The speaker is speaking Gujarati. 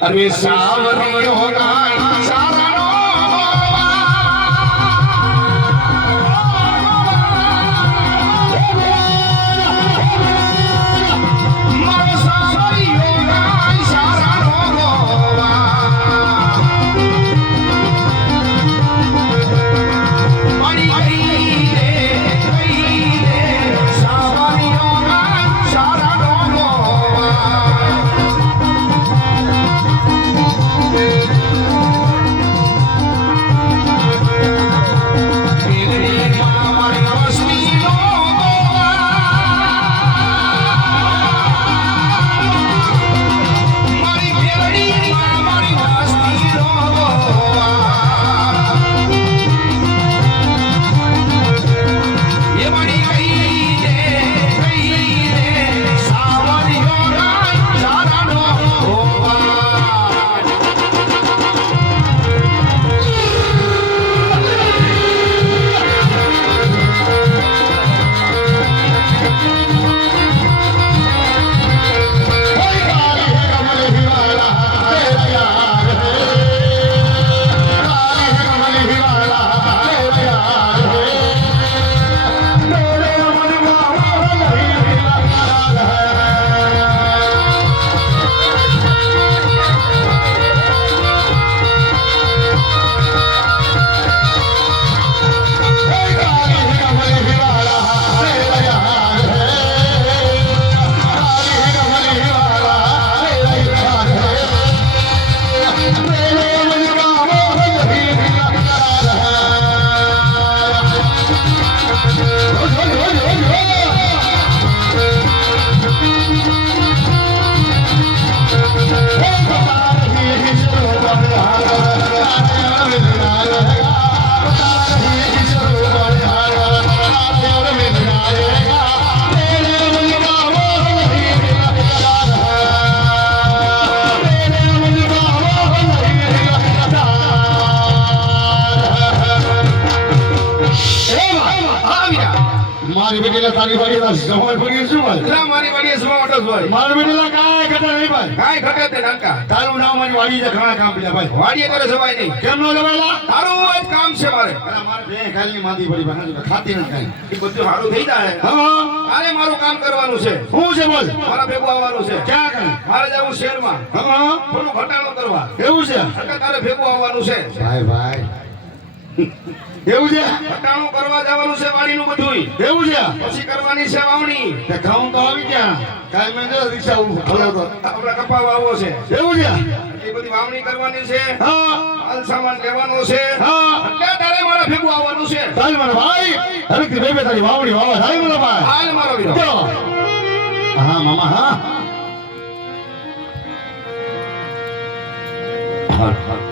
अरे सावरी होगा મારી બેટીલા તારી વાડીલા સમય પડી શું ભાઈ ના મારી વાડીએ સમય ઓટો ભાઈ મારી બેટીલા કાય ઘટા નહીં ભાઈ કાય ઘટે તે નાકા તારું નામ મારી વાડી જે ઘણા કામ પડ્યા ભાઈ વાડીએ કરે સવાય નહીં કેમ નો જવાયલા તારું જ કામ છે મારે અરે મારે બે ખાલી માદી પડી ભાઈ ખાતી ન કાઈ એ બધું સારું થઈ જાય હા અરે મારું કામ કરવાનું છે શું છે બોલ મારા ભેગું આવવાનું છે ક્યાં કર મારે જવું શહેરમાં હા થોડું ઘટાડો કરવા એવું છે એટલે તારે ભેગું આવવાનું છે ભાઈ ભાઈ એવું છે ઘટાણું કરવા જવાનું છે વાડીનું બધું એવું છે પછી કરવાની છે વાવણી તે ઘઉં તો આવી ગયા કાલ મેં જો રિક્ષા ઉભો તો આપણે કપા વાવવો છે એવું છે એ બધી વાવણી કરવાની છે હા હાલ સામાન લેવાનો છે હા એટલે તારે મારા ભેગું આવવાનું છે ચાલ મારા ભાઈ હરકતી બેબે તારી વાવણી વાવા ચાલ મારા ભાઈ હાલ મારો વીરો હા મામા હા હા